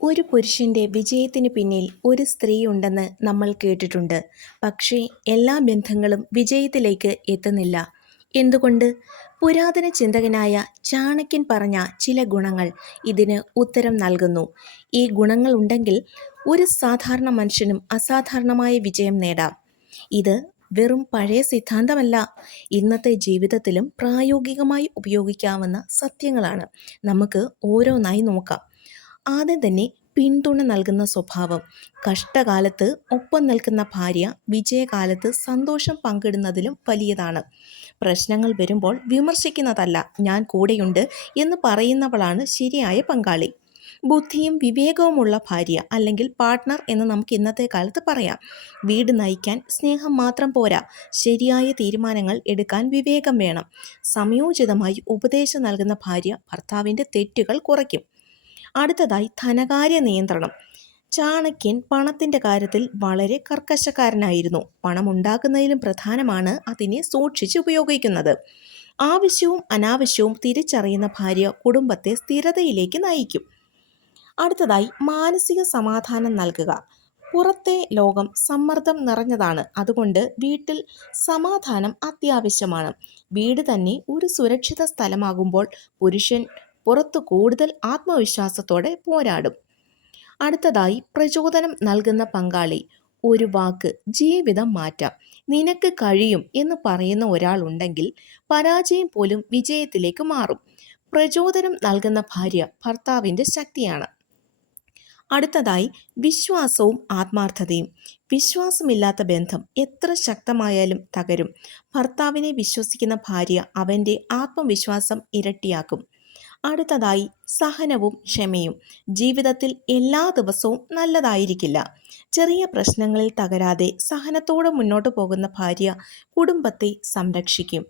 ഒരു പുരുഷന്റെ വിജയത്തിന് പിന്നിൽ ഒരു സ്ത്രീ ഉണ്ടെന്ന് നമ്മൾ കേട്ടിട്ടുണ്ട്. പക്ഷേ എല്ലാ ബന്ധങ്ങളും വിജയത്തിലേക്ക് എത്തുന്നില്ല. എന്തുകൊണ്ട്? പുരാതന ചിന്തകനായ ചാണക്യൻ പറഞ്ഞ ചില ഗുണങ്ങൾ ഇതിന് ഉത്തരം നൽകുന്നു. ഈ ഗുണങ്ങൾ ഉണ്ടെങ്കിൽ ഒരു സാധാരണ മനുഷ്യനും അസാധാരണമായ വിജയം നേടാം. ഇത് വെറും പഴയ സിദ്ധാന്തമല്ല, ഇന്നത്തെ ജീവിതത്തിലും പ്രായോഗികമായി ഉപയോഗിക്കാവുന്ന സത്യങ്ങളാണ്. നമുക്ക് ഓരോന്നായി നോക്കാം. ആദ്യം തന്നെ പിന്തുണ നൽകുന്ന സ്വഭാവം. കഷ്ടകാലത്ത് ഒപ്പം നിൽക്കുന്ന ഭാര്യ വിജയകാലത്ത് സന്തോഷം പങ്കിടുന്നതിലും വലിയതാണ്. പ്രശ്നങ്ങൾ വരുമ്പോൾ വിമർശിക്കുന്നതല്ല, ഞാൻ കൂടെയുണ്ട് എന്ന് പറയുന്നവളാണ് ശരിയായ പങ്കാളി. ബുദ്ധിയും വിവേകവുമുള്ള ഭാര്യ അല്ലെങ്കിൽ പാർട്ട്ണർ എന്ന് നമുക്ക് ഇന്നത്തെ കാലത്ത് പറയാം. വീട് നയിക്കാൻ സ്നേഹം മാത്രം പോരാ, ശരിയായ തീരുമാനങ്ങൾ എടുക്കാൻ വിവേകം വേണം. സമയോചിതമായി ഉപദേശം നൽകുന്ന ഭാര്യ ഭർത്താവിൻ്റെ തെറ്റുകൾ കുറയ്ക്കും. അടുത്തതായി ധനകാര്യ നിയന്ത്രണം. ചാണക്യൻ പണത്തിൻ്റെ കാര്യത്തിൽ വളരെ കർക്കശക്കാരനായിരുന്നു. പണം ഉണ്ടാക്കുന്നതിലും പ്രധാനമാണ് അതിനെ സൂക്ഷിച്ച് ഉപയോഗിക്കുന്നത്. ആവശ്യവും അനാവശ്യവും തിരിച്ചറിയുന്ന ഭാര്യ കുടുംബത്തെ സ്ഥിരതയിലേക്ക് നയിക്കും. അടുത്തതായി മാനസിക സമാധാനം നൽകുക. പുറത്തെ ലോകം സമ്മർദ്ദം നിറഞ്ഞതാണ്, അതുകൊണ്ട് വീട്ടിൽ സമാധാനം അത്യാവശ്യമാണ്. വീട് തന്നെ ഒരു സുരക്ഷിത സ്ഥലമാകുമ്പോൾ പുരുഷൻ പുറത്തു കൂടുതൽ ആത്മവിശ്വാസത്തോടെ പോരാടും. അടുത്തതായി പ്രചോദനം നൽകുന്ന പങ്കാളി. ഒരു വാക്ക് ജീവിതം മാറ്റാം, നിനക്ക് കഴിയും എന്ന് പറയുന്ന ഒരാളുണ്ടെങ്കിൽ പരാജയം പോലും വിജയത്തിലേക്ക് മാറും. പ്രചോദനം നൽകുന്ന ഭാര്യ ഭർത്താവിൻ്റെ ശക്തിയാണ്. അടുത്തതായി വിശ്വാസവും ആത്മാർത്ഥതയും. വിശ്വാസമില്ലാത്ത ബന്ധം എത്ര ശക്തമായാലും തകരും. ഭർത്താവിനെ വിശ്വസിക്കുന്ന ഭാര്യ അവൻ്റെ ആത്മവിശ്വാസം ഇരട്ടിയാക്കും. അടുത്തതായി സഹനവും ക്ഷമയും. ജീവിതത്തിൽ എല്ലാ ദിവസവും നല്ലതായിരിക്കില്ല. ചെറിയ പ്രശ്നങ്ങളിൽ തകരാതെ സഹനത്തോടെ മുന്നോട്ട് പോകുന്ന ഭാര്യ കുടുംബത്തെ സംരക്ഷിക്കും.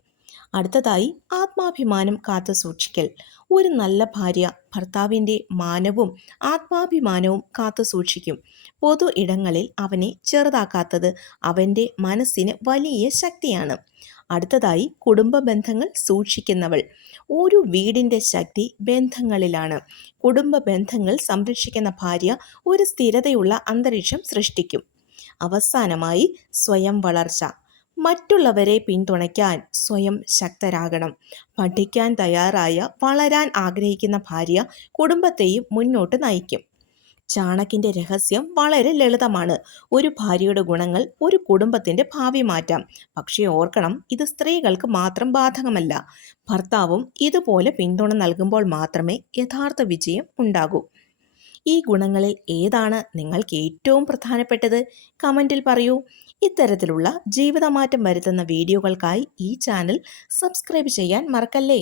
അടുത്തതായി ആത്മാഭിമാനം കാത്തു സൂക്ഷിക്കൽ. ഒരു നല്ല ഭാര്യ ഭർത്താവിൻ്റെ മാനവും ആത്മാഭിമാനവും കാത്തു സൂക്ഷിക്കും. പൊതു ഇടങ്ങളിൽ അവനെ ചെറുതാക്കാത്തത് അവൻ്റെ മനസ്സിന് വലിയ ശക്തിയാണ്. അടുത്തതായി കുടുംബ ബന്ധങ്ങൾ സൂക്ഷിക്കുന്നവൾ. ഒരു വീടിൻ്റെ ശക്തി ബന്ധങ്ങളിലാണ്. കുടുംബ ബന്ധങ്ങൾ സംരക്ഷിക്കുന്ന ഭാര്യ ഒരു സ്ഥിരതയുള്ള അന്തരീക്ഷം സൃഷ്ടിക്കും. അവസാനമായി സ്വയം വളർച്ച. മറ്റുള്ളവരെ പിന്തുണയ്ക്കാൻ സ്വയം ശക്തരാകണം. പഠിക്കാൻ തയ്യാറായ വളരാൻ ആഗ്രഹിക്കുന്ന ഭാര്യ കുടുംബത്തെയും മുന്നോട്ട് നയിക്കും. ചാണക്യൻ്റെ രഹസ്യം വളരെ ലളിതമാണ്. ഒരു ഭാര്യയുടെ ഗുണങ്ങൾ ഒരു കുടുംബത്തിൻ്റെ ഭാവി മാറ്റാം. പക്ഷേ ഓർക്കണം, ഇത് സ്ത്രീകൾക്ക് മാത്രം ബാധകമല്ല. ഭർത്താവും ഇതുപോലെ പിന്തുണ നൽകുമ്പോൾ മാത്രമേ യഥാർത്ഥ വിജയം ഉണ്ടാകൂ. ഈ ഗുണങ്ങളിൽ ഏതാണ് നിങ്ങൾക്ക് ഏറ്റവും പ്രധാനപ്പെട്ടത്? കമൻറ്റിൽ പറയൂ. ഇത്തരത്തിലുള്ള ജീവിതമാറ്റം വരുത്തുന്ന വീഡിയോകൾക്കായി ഈ ചാനൽ സബ്സ്ക്രൈബ് ചെയ്യാൻ മറക്കല്ലേ.